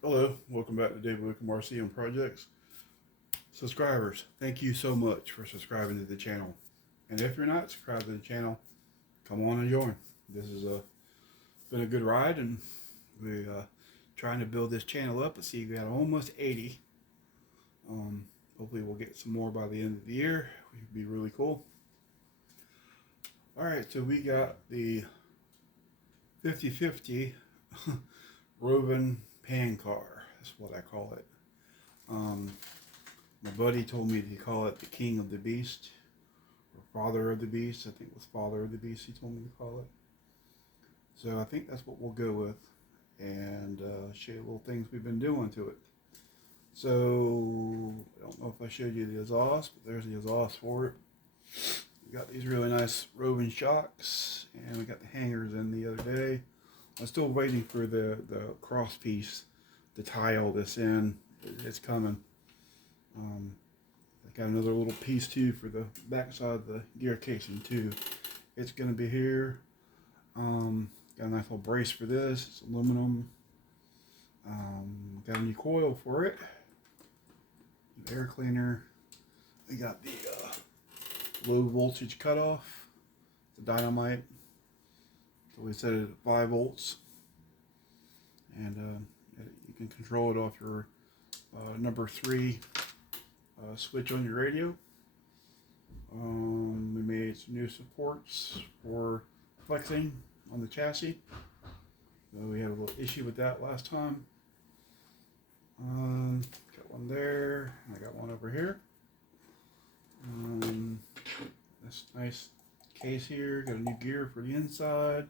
Hello, welcome back to David Wickham RCM Projects. Subscribers, thank you so much for subscribing to the channel. And if you're not subscribed to the channel, come on and join. This has been a good ride, and we're trying to build this channel up. Let's see, we got almost 80. Hopefully we'll get some more by the end of the year, which would be really cool. All right, so we got the 50/50 Rovin pan car. That's what I call it. My buddy told me to call it the King of the Beast, or Father of the Beast. I think it was Father of the Beast he told me to call it. So I think that's what we'll go with, and show you little things we've been doing to it. So I don't know if I showed you the exhaust, but there's the exhaust for it. We got these really nice Rovin shocks, and we got the hangers in the other day. I'm still waiting for the cross piece to tie all this in. It's coming. I got another little piece too for the back side of the gear casing too. It's going to be here. Got a nice little brace for this. It's aluminum. Got a new coil for it. Air cleaner. We got the low voltage cutoff. It's a dynamite. So we set it at 5 volts. And you can control it off your number 3 switch on your radio. We made some new supports for flexing on the chassis. We had a little issue with that last time. Got one there. I got one over here. This nice case here. Got a new gear for the inside.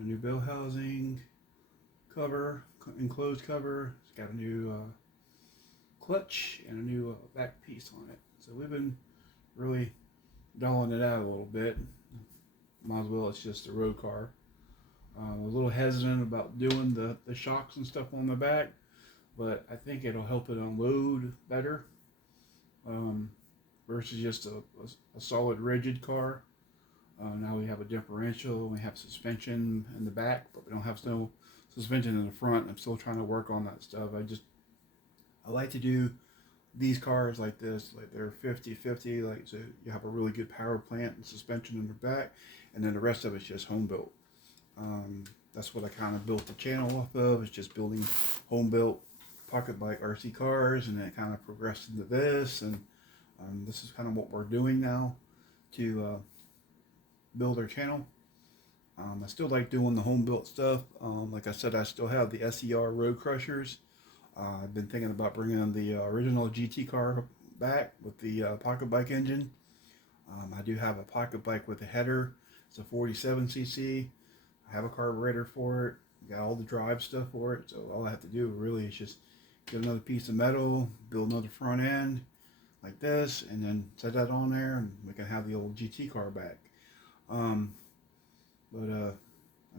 New bell housing cover, enclosed cover. It's got a new clutch and a new back piece on it. So we've been really dulling it out a little bit. Might as well, it's just a road car. I was a little hesitant about doing the shocks and stuff on the back, but I think it'll help it unload better versus just a solid rigid car. Now we have a differential, we have suspension in the back, but we don't have no suspension in the front. I'm still trying to work on that stuff. I like to do these cars like this, like they're 50/50, like so you have a really good power plant and suspension in the back, and then the rest of it's just home built. That's what I kind of built the channel off of, is just building home built pocket bike RC cars, and then it kind of progressed into this, and this is kind of what we're doing now to build our channel. I still like doing the home built stuff. Like I said, I still have the SER Road Crushers. I've been thinking about bringing the original GT car back with the pocket bike engine. I do have a pocket bike with a header. It's a 47cc. I have a carburetor for it. Got all the drive stuff for it. So all I have to do really is just get another piece of metal, build another front end like this, and then set that on there, and we can have the old GT car back. I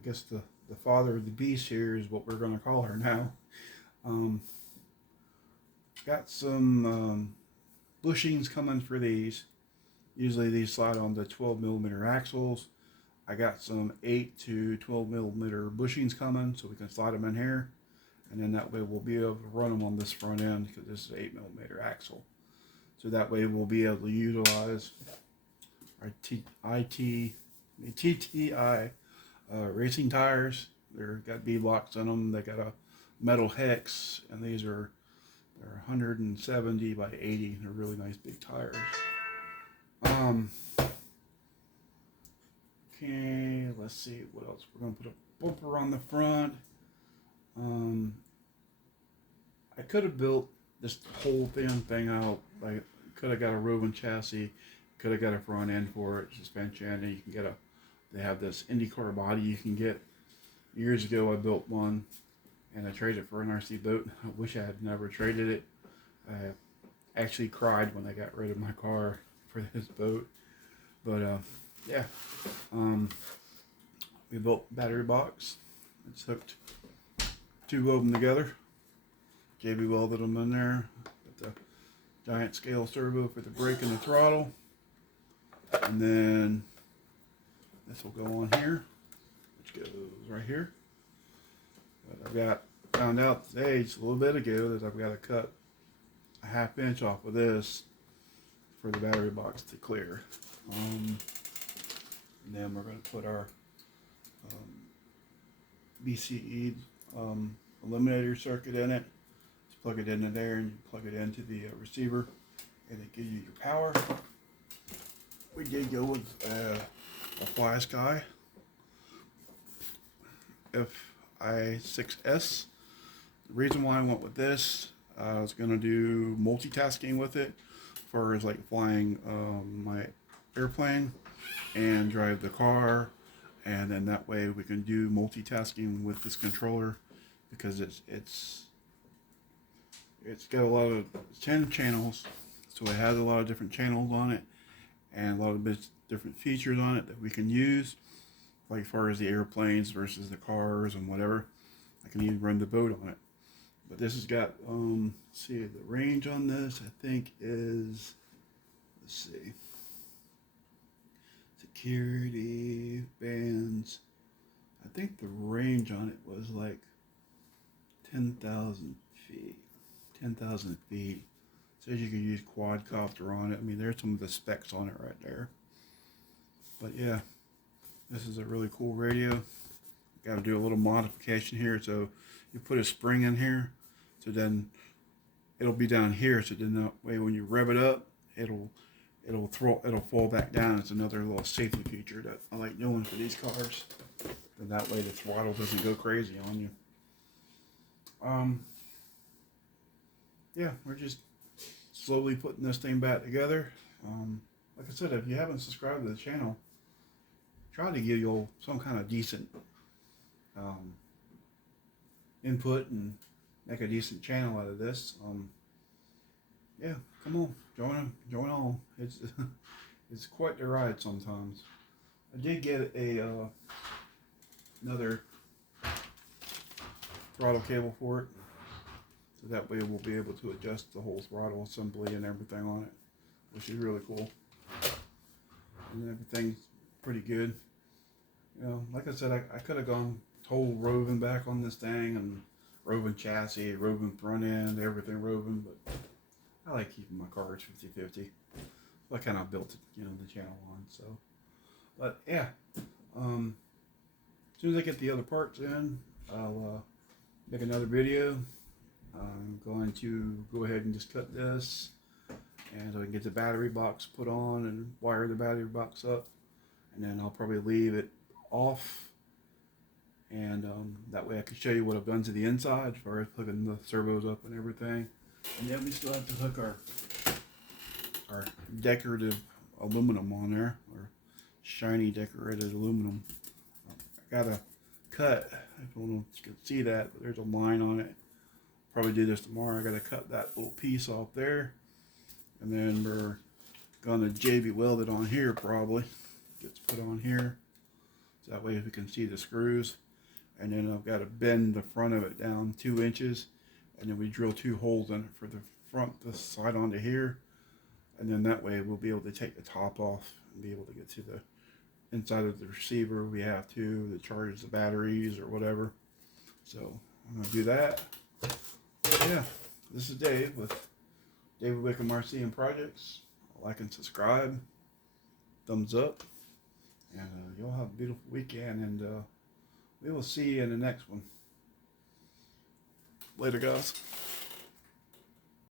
guess the father of the beast here is what we're going to call her now. Got some bushings coming for these. Usually these slide on the 12mm axles. I got some 8 to 12mm bushings coming, so we can slide them in here, and then that way we'll be able to run them on this front end because this is an 8mm axle. So that way we'll be able to utilize our TTI racing tires. They're got bead locks on them. They got a metal hex, and they're 170 by 80. They're really nice big tires. Okay, let's see what else. We're gonna put a bumper on the front. I could have built this whole thing out. Like, could have got a Rovin chassis, could have got a front end for it, suspension, and you can get they have this IndyCar body you can get. Years ago I built one, and I traded it for an RC boat. I wish I had never traded it. I actually cried when I got rid of my car for this boat. But yeah, we built battery box. It's hooked 2 of them together. JB welded them in there. Got the giant scale servo for the brake and the throttle. And then this will go on here, which goes right here. But I've got found out today, just a little bit ago, that I've got to cut a 1/2 inch off of this for the battery box to clear. And then we're going to put our BCE eliminator circuit in it. Just plug it into there and you plug it into the receiver, and it gives you your power. We did go with a FlySky FI6S. The reason why I went with this, I was going to do multitasking with it, as far as like flying my airplane and drive the car, and then that way we can do multitasking with this controller, because it's got a lot of 10 channels, so it has a lot of different channels on it and a lot of different features on it that we can use, like as far as the airplanes versus the cars and whatever. I can even run the boat on it. But this has got let's see, the range on this I think is, let's see, security bands, I think the range on it was like 10,000 feet. 10,000 feet. Says you can use quadcopter on it. I mean, there's some of the specs on it right there. But yeah, this is a really cool radio. Got to do a little modification here. So you put a spring in here, so then it'll be down here. So then that way, when you rev it up, it'll fall back down. It's another little safety feature that I like doing for these cars. And that way the throttle doesn't go crazy on you. Yeah, we're just slowly putting this thing back together. Like I said, if you haven't subscribed to the channel, try to give you some kind of decent input and make a decent channel out of this. Yeah, come on, join on. It's it's quite the ride sometimes. I did get a another throttle cable for it, so that way we'll be able to adjust the whole throttle assembly and everything on it, which is really cool. And everything's pretty good. You know, like I said, I could have gone whole Rovin back on this thing, and Rovin chassis, Rovin front end, everything Rovin, but I like keeping my cars 50/50. So I kind of built it, you know, the channel on. So, but yeah, as soon as I get the other parts in, I'll make another video. I'm going to go ahead and just cut this, and so I can get the battery box put on and wire the battery box up, and then I'll probably leave it off, and that way I can show you what I've done to the inside as far as hooking the servos up and everything. And then we still have to hook our decorative aluminum on there, or shiny decorated aluminum. I got a cut, I don't know if you can see that, but there's a line on it. Probably do this tomorrow. I got to cut that little piece off there, and then we're gonna JB weld it on here. Probably gets put on here, so that way we can see the screws. And then I've got to bend the front of it down 2 inches, and then we drill 2 holes in it for the front, this side onto here, and then that way we'll be able to take the top off and be able to get to the inside of the receiver we have to that charges the batteries or whatever. So I'm gonna do that. Yeah, this is Dave with David Wickham RC and Projects. Like and subscribe, thumbs up, and you'll have a beautiful weekend, and we will see you in the next one. Later, guys.